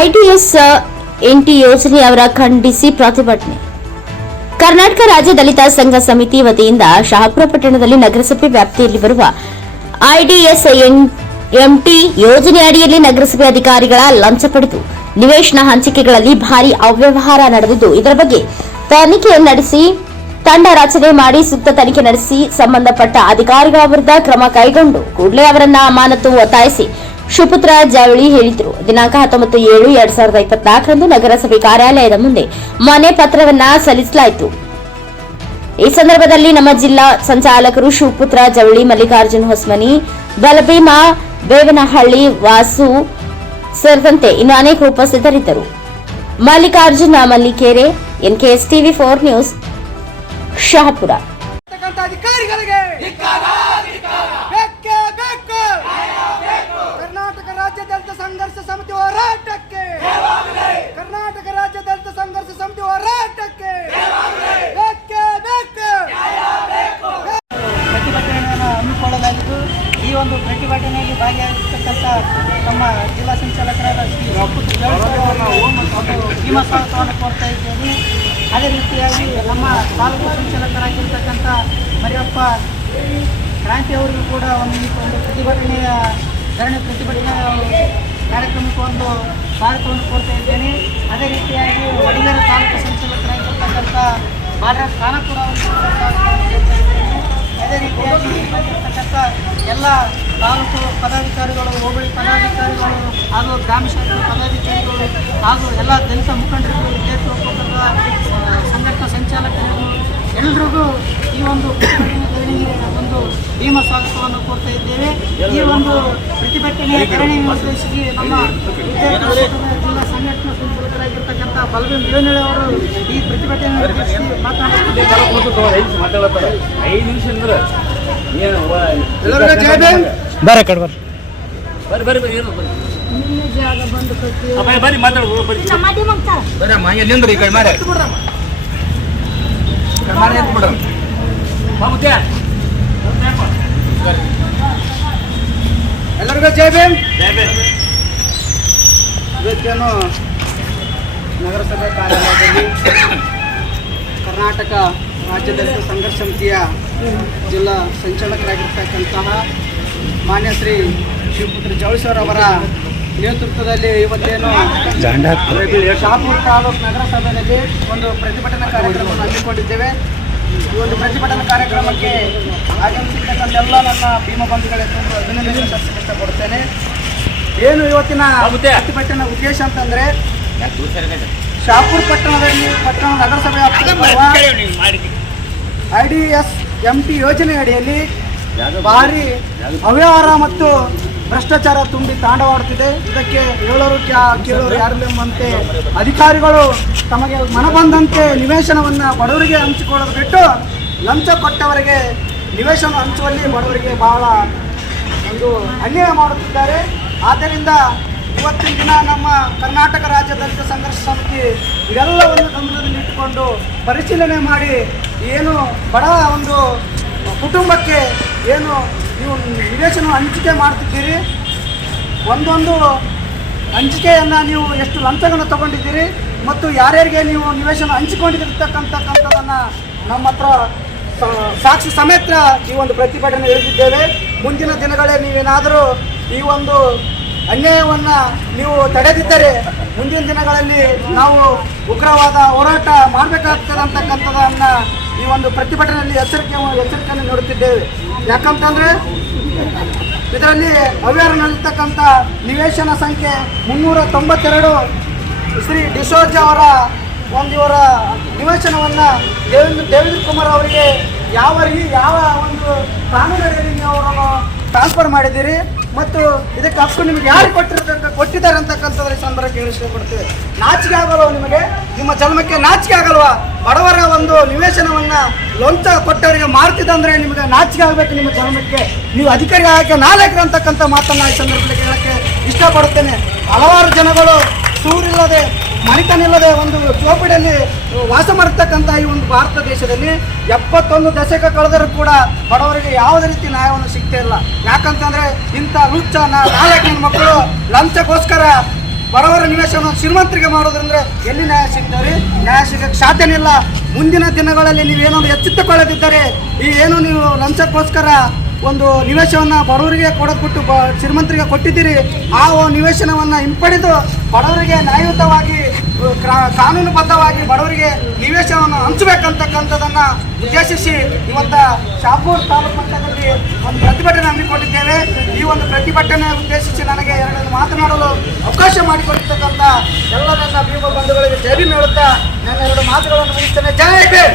IDS ಎಂಟಿ ಯೋಜನೆ ಅವರ ಖಂಡಿಸಿ ಪ್ರತಿಭಟನೆ. ಕರ್ನಾಟಕ ರಾಜ್ಯ ದಲಿತ ಸಂಘ ಸಮಿತಿ ವತಿಯಿಂದ ಶಹಾಪುರ ಪಟ್ಟಣದಲ್ಲಿ ನಗರಸಭೆ ವ್ಯಾಪ್ತಿಯಲ್ಲಿ ಬರುವ ಐಡಿಎಸ್ ಎಂಟಿ ಯೋಜನೆ ಅಡಿಯಲ್ಲಿ ನಗರಸಭೆ ಅಧಿಕಾರಿಗಳ ಲಂಚ ಪಡೆದು ನಿವೇಶನ ಹಂಚಿಕೆಗಳಲ್ಲಿ ಭಾರಿ ಅವ್ಯವಹಾರ ನಡೆದಿದ್ದು, ಇದರ ಬಗ್ಗೆ ತನಿಖೆ ನಡೆಸಿ, ತಂಡ ರಚನೆ ಮಾಡಿ ಸೂಕ್ತ ತನಿಖೆ ನಡೆಸಿ ಸಂಬಂಧಪಟ್ಟ ಅಧಿಕಾರಿಗಳ ವಿರುದ್ಧ ಕ್ರಮ ಕೈಗೊಂಡು ಕೂಡಲೇ ಅವರನ್ನ ಅಮಾನತು ಒತ್ತಾಯಿಸಿ ಶಿವಪುತ್ರ ಜವಳಿ ಹೇಳಿದರು. ದಿನಾಂಕ ಹತ್ತೊಂಬತ್ತು ಏಳು ಎರಡ್ ಸಾವಿರದ ಇಪ್ಪತ್ನಾಲ್ಕರಂದು ನಗರಸಭೆ ಕಾರ್ಯಾಲಯದ ಮುಂದೆ ಮನೆ ಪತ್ರವನ್ನ ಸಲ್ಲಿಸಲಾಯಿತು. ಈ ಸಂದರ್ಭದಲ್ಲಿ ನಮ್ಮ ಜಿಲ್ಲಾ ಸಂಚಾಲಕರು ಶಿವಪುತ್ರ ಜವಳಿ, ಮಲ್ಲಿಕಾರ್ಜುನ್ ಹೊಸ್ಮನಿ, ಬಲಭೀಮಾ, ಬೇವನಹಳ್ಳಿ, ವಾಸು ಸೇರಿದಂತೆ ಇನ್ನು ಅನೇಕ ಉಪಸ್ಥಿತರಿದ್ದರು. Mallikarjuna Mallikere NKS TV four news, Shahapur ಇರ್ತಕ್ಕಂಥ ಅಧಿಕಾರಿಗಳಿಗೆ ಬೇಕೇ ಬೇಕು ಕರ್ನಾಟಕ ರಾಜ್ಯ ದಲಿತ ಸಂಘರ್ಷ ಸಮಿತಿ ಹೋರಾಟಕ್ಕೆ. ಕರ್ನಾಟಕ ರಾಜ್ಯ ದಲಿತ ಸಂಘರ್ಷ ಸಮಿತಿ ಹೋರಾಟಕ್ಕೆ. ಬೇಕೇ ಬೇಕು. ಪ್ರತಿಭಟನೆಯನ್ನು ಹಮ್ಮಿಕೊಳ್ಳಲಾಗಿದ್ದು, ಈ ಒಂದು ಪ್ರತಿಭಟನೆಯಲ್ಲಿ ಭಾಗಿಯಾಗಿರ್ತಕ್ಕಂಥ ನಮ್ಮ ಜಿಲ್ಲಾ ಸಂಚಾಲಕರಾದ ಶ್ರೀ ಭೀಮಸ್ವಾಗತವನ್ನು ಕೋರ್ತಾ ಇದ್ದೇನೆ ಅದೇ ರೀತಿಯಾಗಿ ನಮ್ಮ ತಾಲೂಕು ಸಂಚಾಲಕರಾಗಿರ್ತಕ್ಕಂಥ ಮರಿಯಪ್ಪ ಕ್ರಾಂತಿ ಅವರಿಗೂ ಕೂಡ ಒಂದು ಪ್ರತಿಭಟನೆಯ ಧರಣಿ ಪ್ರತಿಭಟನೆ ಕಾರ್ಯಕ್ರಮಕ್ಕೆ ಒಂದು ಕೊಡ್ತಾ ಇದ್ದೇನೆ. ಅದೇ ರೀತಿಯಾಗಿ ಒಡಿಗರ ತಾಲೂಕು ಸಂಚಾಲಕರಾಗಿರ್ತಕ್ಕಂಥ ಬಾಲರಾಜ್ ಕಾನಪುರ ಅದೇ ರೀತಿಯಾಗಿ ಎಲ್ಲ ತಾಲೂಕು ಪದಾಧಿಕಾರಿಗಳು, ಹೋಬಳಿ ಪದಾಧಿಕಾರಿಗಳು ಹಾಗೂ ಗ್ರಾಮ ಶಾಖೆ ಪದಾಧಿಕಾರಿಗಳು ಹಾಗೂ ಎಲ್ಲ ದಲಿತ ಮುಖಂಡರು ವಿದ್ಯಾರ್ಥಿ ಒಕ್ಕೂಟದ ಸಂಘಟನಾ ಸಂಚಾಲಕರು ಎಲ್ರಿಗೂ ಈ ಒಂದು ಒಂದು ಭೀಮ ಸ್ವಾಗತವನ್ನು ಕೊಡ್ತಾ ಇದ್ದೇವೆ. ಈ ಒಂದು ಪ್ರತಿಭಟನೆಯ ಧರಣಿ ಉದ್ದೇಶಿಸಿ ನಮ್ಮ ಜಿಲ್ಲಾ ಸಂಘಟನಾ ಸಂಚಾಲಕರಾಗಿರ್ತಕ್ಕಂಥ ಬಲಭೀಮ್ ದೇವನಹಳ್ಳಿ ಅವರು ಈ ಪ್ರತಿಭಟನೆ ಉದ್ದೇಶಿಸಿ ಮಾತನಾಡುತ್ತಿದ್ದಾರೆ. ಐದು ನಿಮಿಷ ಅಂದ್ರೆ ಏನು ಎಲ್ಲರಿಗೂ ಜೈ ಭೀಮ್. ಬರ ಕಡ್ ಬರ್ರಿ ಬರ್ರಿ. ಬರ್ರಿ ಬರ್ರಿ ಏನು ಬರ್ರಿ ಅಪ್ಪ, ಬರ್ರಿ ಮಾತಾಡ್ಬೋದು ಬರ್ರಿ ಬರೀ ಎಲ್ಲರಿಗೂ ಜೈ ಭೀಮ್. ಇವತ್ತೇನು ನಗರಸಭೆ ಕಾರ್ಯಾಲಯದಲ್ಲಿ ಕರ್ನಾಟಕ ರಾಜ್ಯದಲ್ಲಿ ಸಂಘರ್ಷ ಸಮಿತಿಯ ಜಿಲ್ಲಾ ಸಂಚಾಲಕರಾಗಿರ್ತಕ್ಕಂತಹ ಮಾನ್ಯ ಶ್ರೀ ಶಿವಪುತ್ರ ಜವಳಿಸರ್ ಅವರ ನೇತೃತ್ವದಲ್ಲಿ ಇವತ್ತೇನು ಶಾಪುರ ತಾಲೂಕು ನಗರಸಭೆಯಲ್ಲಿ ಒಂದು ಪ್ರತಿಭಟನಾ ಕಾರ್ಯಕ್ರಮವನ್ನು ಹಮ್ಮಿಕೊಂಡಿದ್ದೇವೆ. ಈ ಒಂದು ಪ್ರತಿಭಟನಾ ಕಾರ್ಯಕ್ರಮಕ್ಕೆ ಆಗಮಿಸಿರ್ತಕ್ಕಂಥ ಎಲ್ಲ ನನ್ನ ಭೀಮ ತುಂಬ ಅಭಿನಂದನೆ ಇಷ್ಟಪಡುತ್ತೇನೆ ಏನು ಇವತ್ತಿನ? ಪ್ರತಿಭಟನಾ ಉದ್ದೇಶ ಅಂತಂದ್ರೆ ಶಾಪುರ್ ಪಟ್ಟಣದಲ್ಲಿ ಪಟ್ಟಣ ನಗರಸಭೆ I D S M T ಯೋಜನೆ ಅಡಿಯಲ್ಲಿ ಭಾರಿ ಅವ್ಯವಹಾರ ಮತ್ತು ಭ್ರಷ್ಟಾಚಾರ ತುಂಬಿ ತಾಂಡವಾಡುತ್ತಿದೆ. ಇದಕ್ಕೆ ಹೇಳೋರು ಕ್ಯಾ ಕೇಳೋರು ಯಾರು ಎಂಬಂತೆ ಅಧಿಕಾರಿಗಳು ತಮಗೆ ಮನ ಬಂದಂತೆ ನಿವೇಶನವನ್ನು ಬಡವರಿಗೆ ಹಂಚಿಕೊಳ್ಳೋದು ಬಿಟ್ಟು ಲಂಚ ಕೊಟ್ಟವರಿಗೆ ನಿವೇಶನ ಹಂಚುವಲ್ಲಿ ಬಡವರಿಗೆ ಬಹಳ ಒಂದು ಅನ್ಯಾಯ ಮಾಡುತ್ತಿದ್ದಾರೆ. ಆದ್ದರಿಂದ ಇವತ್ತಿನ ದಿನ ನಮ್ಮ ಕರ್ನಾಟಕ ರಾಜ್ಯ ದಲಿತ ಸಂಘರ್ಷ ಸಮಿತಿ ಇದೆಲ್ಲವನ್ನು ಗಮನದಲ್ಲಿ ಇಟ್ಟುಕೊಂಡು ಪರಿಶೀಲನೆ ಮಾಡಿ ಏನು ಬಡ ಒಂದು ಕುಟುಂಬಕ್ಕೆ ಏನು ನೀವು ನಿವೇಶನ ಹಂಚಿಕೆ ಮಾಡ್ತಿದ್ದೀರಿ. ಒಂದೊಂದು ಹಂಚಿಕೆಯನ್ನು ನೀವು ಎಷ್ಟು ಲಂಚಗಳನ್ನು ತಗೊಂಡಿದ್ದೀರಿ ಮತ್ತು ಯಾರ್ಯಾರಿಗೆ ನೀವು ನಿವೇಶನ ಹಂಚಿಕೊಂಡಿರ್ತಕ್ಕಂಥಕ್ಕಂಥದ್ದನ್ನು ನಮ್ಮ ಹತ್ರ ಸಾಕ್ಷಿ ಸಮೇತ ಈ ಒಂದು ಪ್ರತಿಭಟನೆ ಇಳಿದಿದ್ದೇವೆ ಮುಂದಿನ ದಿನಗಳೇ ನೀವೇನಾದರೂ ಈ ಒಂದು ಅನ್ಯಾಯವನ್ನು ನೀವು ತಡೆದಿದ್ದರೆ ಮುಂದಿನ ದಿನಗಳಲ್ಲಿ ನಾವು ಉಗ್ರವಾದ ಹೋರಾಟ ಮಾಡಬೇಕಾಗ್ತದೆ ಅಂತಕ್ಕಂಥದ್ದನ್ನು ಈ ಒಂದು ಪ್ರತಿಭಟನೆಯಲ್ಲಿ ಎಚ್ಚರಿಕೆ, ಎಚ್ಚರಿಕೆಯನ್ನು ನೀಡುತ್ತಿದ್ದೇವೆ. ಯಾಕಂತಂದರೆ ಇದರಲ್ಲಿ ಅವ್ಯವಹಾರ ನಡೀತಕ್ಕಂಥ ನಿವೇಶನ ಸಂಖ್ಯೆ ಮುನ್ನೂರ ತೊಂಬತ್ತೆರಡು. ಶ್ರೀ ಡಿಸೋಜ ಅವರ ಒಂದು ಇವರ ನಿವೇಶನವನ್ನು ದೇವೇಂದ್ರ ದೇವೇಂದ್ರ ಕುಮಾರ್ ಅವರಿಗೆ ಯಾವ ರೀ ಯಾವ ಒಂದು ಕಾನೂನಡಿಯಲ್ಲಿ ಅವರು ಟ್ರಾನ್ಸ್ಫರ್ ಮಾಡಿದ್ದೀರಿ ಮತ್ತು ಇದಕ್ಕೆ ಹಕ್ಕು ನಿಮಗೆ ಯಾರು ಕೊಟ್ಟಿರೋದಂತ ಕೊಟ್ಟಿದ್ದಾರೆ ಅಂತಕ್ಕಂಥದ್ರ ಸಂದರ್ಭ ಸಂದರ್ಭಕ್ಕೆ ಕೊಡ್ತೀವಿ. ನಾಚಿಕೆ ಆಗಲ್ವ ನಿಮಗೆ? ನಿಮ್ಮ ಜನ್ಮಕ್ಕೆ ನಾಚಿಕೆ ಆಗಲ್ವ? ಬಡವರ ಒಂದು ನಿವೇಶನವನ್ನ ಲೊಂಚ ಕೊಟ್ಟವರಿಗೆ ಮಾರ್ತಿದ್ದಂದ್ರೆ ನಿಮಗೆ ನಾಚಿಕೆ ಆಗಬೇಕು ನಿಮ್ಮ ಜನ್ಮಕ್ಕೆ. ನೀವು ಅಧಿಕಾರಿ ಆಗಕ್ಕೆ ನಾಲ್ಕರು ಅಂತಕ್ಕಂಥ ಮಾತನ್ನು ಈ ಸಂದರ್ಭದಲ್ಲಿ ಹೇಳಕ್ಕೆ ಇಷ್ಟಪಡುತ್ತೇನೆ. ಹಲವಾರು ಜನಗಳು ಸೂರಿಲ್ಲದೆ ಮಣಿತನಿಲ್ಲದೆ ಒಂದು ಚೋಪಡಿಯಲ್ಲಿ ವಾಸ ಮಾಡಿರ್ತಕ್ಕಂಥ ಈ ಒಂದು ಭಾರತ ದೇಶದಲ್ಲಿ ಎಪ್ಪತ್ತೊಂದು ದಶಕ ಕಳೆದರೂ ಕೂಡ ಬಡವರಿಗೆ ಯಾವುದೇ ರೀತಿ ನ್ಯಾಯವನ್ನು ಸಿಗ್ತಾ ಇಲ್ಲ. ಯಾಕಂತಂದ್ರೆ ಇಂಥ ಲುಚ್ಚ ನಾಲ್ಕು ಮಕ್ಕಳು ಲಂಚಕ್ಕೋಸ್ಕರ ಬಡವರ ನಿವೇಶನ ಶ್ರೀಮಂತರಿಗೆ ಮಾಡೋದ್ರಂದ್ರೆ ಎಲ್ಲಿ ನ್ಯಾಯ ಸಿಗ್ತವ್ರಿ ನ್ಯಾಯ ಸಿಗಕ್ಕೆ ಸಾಧ್ಯನೇ ಇಲ್ಲ. ಮುಂದಿನ ದಿನಗಳಲ್ಲಿ ನೀವೇನೋ ಎಚ್ಚೆತ್ತುಕೊಳ್ಳದಿದ್ದರೆ ಈ ಏನು ನೀವು ಲಂಚಕ್ಕೋಸ್ಕರ ಒಂದು ನಿವೇಶವನ್ನು ಬಡವರಿಗೆ ಕೊಡೋದು ಬಿಟ್ಟು ಬ ಶ್ರೀಮಂತರಿಗೆ ಕೊಟ್ಟಿದ್ದೀರಿ, ಆ ನಿವೇಶನವನ್ನು ಹಿಂಪಡೆದು ಬಡವರಿಗೆ ನ್ಯಾಯಯುತವಾಗಿ ಕಾನೂನುಬದ್ಧವಾಗಿ ಬಡವರಿಗೆ ನಿವೇಶನವನ್ನು ಹಂಚಬೇಕಂತಕ್ಕಂಥದ್ದನ್ನು ಉದ್ದೇಶಿಸಿ ಇವತ್ತ ಶಾಪೂರ್ ತಾಲೂಕು ಮಟ್ಟದಲ್ಲಿ ಒಂದು ಪ್ರತಿಭಟನೆ ಹಮ್ಮಿಕೊಂಡಿದ್ದೇವೆ. ಈ ಒಂದು ಪ್ರತಿಭಟನೆ ಉದ್ದೇಶಿಸಿ ನನಗೆ ಎರಡನ್ನು ಮಾತನಾಡಲು ಅವಕಾಶ ಮಾಡಿಕೊಟ್ಟಿರ್ತಕ್ಕಂಥ ಎಲ್ಲ ನನ್ನ ಭೀಮ ಬಂಧುಗಳಿಗೆ ಜೈ ಭೀಮ್ ಹೇಳುತ್ತಾ ನನ್ನ ಎರಡು ಮಾತುಗಳನ್ನು ಮುಗಿಸ್ತೇನೆ. ಜೈ ಭೀಮ್!